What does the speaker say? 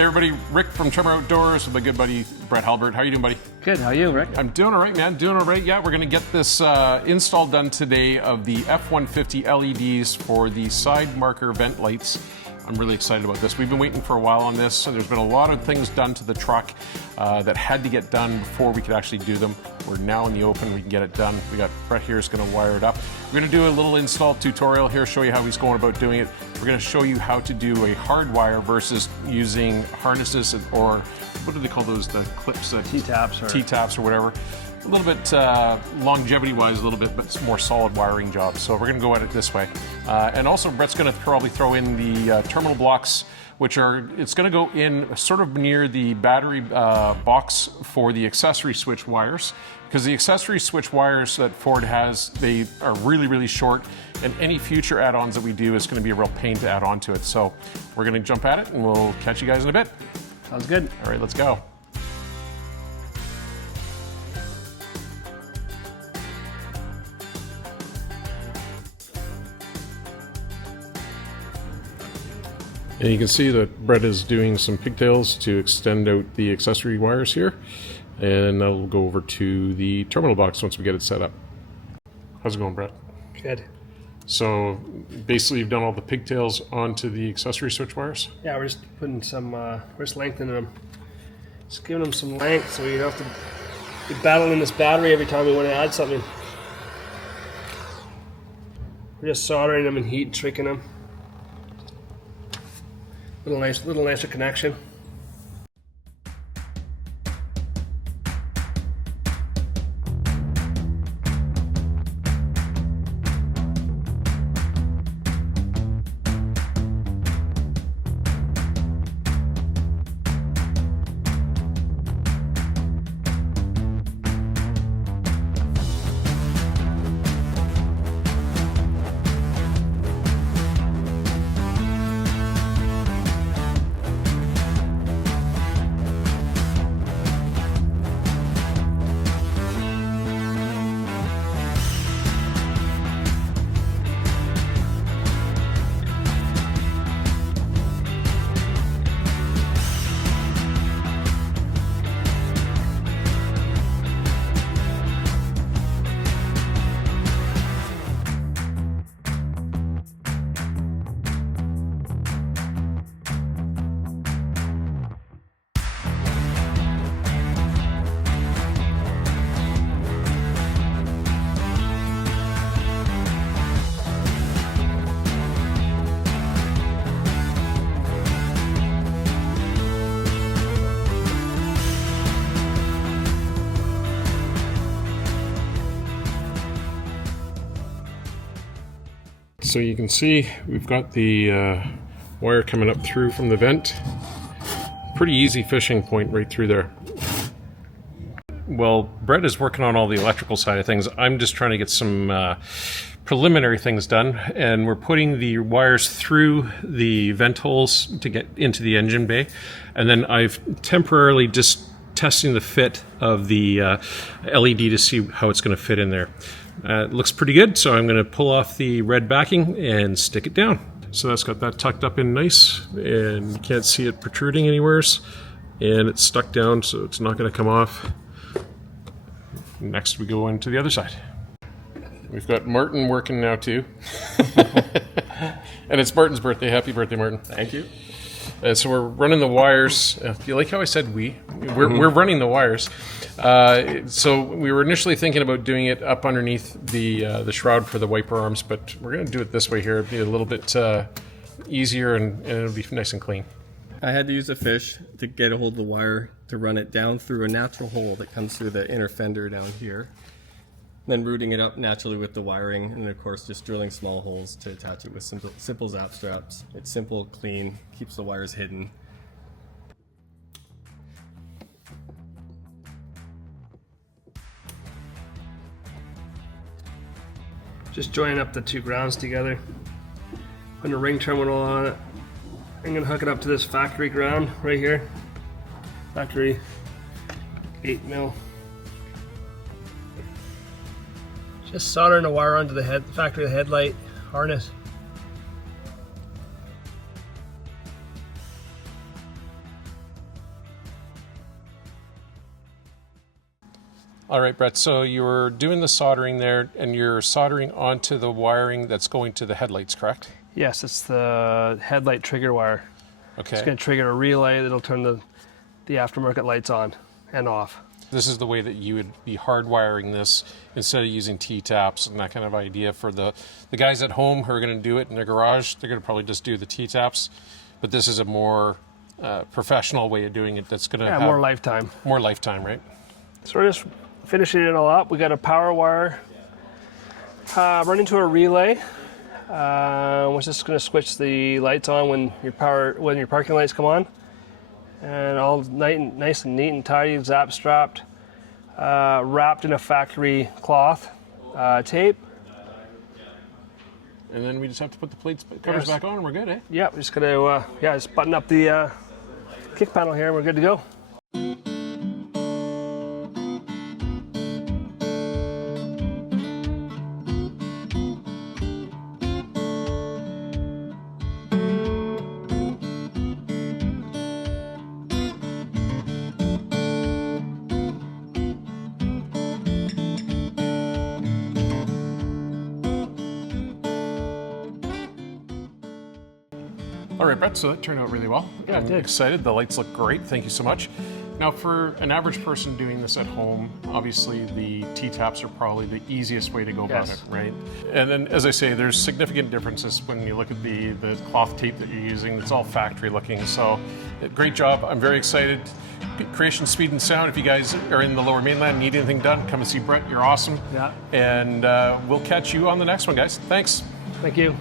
Hey everybody, Rick from Tremor Outdoors with my good buddy Brett Halbert. How are you doing, buddy? Good, how are you, Rick? I'm doing all right, man, doing all right. Yeah, we're gonna get this install done today of the F-150 LEDs for the side marker vent lights. I'm really excited about this. We've been waiting for a while on this, so there's been a lot of things done to the truck that had to get done before we could actually do them. We're now in the open, we can get it done. We got Brett here is gonna wire it up. We're gonna do a little install tutorial here, show you how he's going about doing it. We're gonna show you how to do a hard wire versus using harnesses or, what do they call those, the clips? T-taps or whatever. A little bit longevity-wise, a little bit, but it's more solid wiring job. So we're gonna go at it this way. And also Brett's gonna probably throw in the terminal blocks, which are, it's gonna go in sort of near the battery box for the accessory switch wires. Because the accessory switch wires that Ford has, they are really, really short, and any future add-ons that we do is gonna be a real pain to add on to it. So we're gonna jump at it and we'll catch you guys in a bit. Sounds good. All right, let's go. And you can see that Brett is doing some pigtails to extend out the accessory wires here. And I'll go over to the terminal box once we get it set up. How's it going, Brett? Good. So basically you've done all the pigtails onto the accessory switch wires? Yeah, we're just putting some, we're just lengthening them. Just giving them some length so we don't have to be battling this battery every time we want to add something. We're just soldering them and heat treating them. Little nicer connection. So you can see we've got the wire coming up through from the vent. Pretty easy fishing point right through there. Well, Brett is working on all the electrical side of things. I'm just trying to get some preliminary things done, and we're putting the wires through the vent holes to get into the engine bay. And then I've temporarily just testing the fit of the LED to see how it's going to fit in there. It looks pretty good, so I'm going to pull off the red backing and stick it down. So that's got that tucked up in nice, and you can't see it protruding anywhere, and it's stuck down, so it's not going to come off. Next we go into the other side. We've got Martin working now too. And it's Martin's birthday. Happy birthday, Martin. Thank you. And so we're running the wires. Do you like how I said we? We're running the wires. So we were initially thinking about doing it up underneath the shroud for the wiper arms, but we're going to do it this way here. It'll be a little bit easier, and it'll be nice and clean. I had to use a fish to get a hold of the wire to run it down through a natural hole that comes through the inner fender down here. Then rooting it up naturally with the wiring, and of course just drilling small holes to attach it with simple zap straps. It's simple, clean, keeps the wires hidden. Just joining up the two grounds together. Putting a ring terminal on it. I'm going to hook it up to this factory ground right here. Factory 8mm. Just soldering a wire onto the factory headlight harness. All right, Brett, so you're doing the soldering there, and you're soldering onto the wiring that's going to the headlights, correct? Yes, it's the headlight trigger wire. Okay. It's going to trigger a relay that'll turn the aftermarket lights on and off. This is the way that you would be hardwiring this instead of using T-taps and that kind of idea. For the guys at home who are going to do it in their garage, they're going to probably just do the T-taps. But this is a more professional way of doing it that's going to have more lifetime. More lifetime, right? So we're just finishing it all up. We got a power wire running to a relay. We're just going to switch the lights on when your parking lights come on. And all nice and neat and tidy, zap strapped, wrapped in a factory cloth tape. And then we just have to put the covers back on and we're good, eh? Yeah, we just got to just button up the kick panel here and we're good to go. All right, Brett, so that turned out really well. Yeah, it I'm did. excited. The lights look great. Thank you so much. Now, for an average person doing this at home, obviously the T-taps are probably the easiest way to go about Yes. it, right? And then, as I say, there's significant differences when you look at the cloth tape that you're using. It's all factory looking. So, great job. I'm very excited. Creation, Speed, and Sound. If you guys are in the Lower Mainland, need anything done, come and see Brett. You're awesome. Yeah. And we'll catch you on the next one, guys. Thanks. Thank you.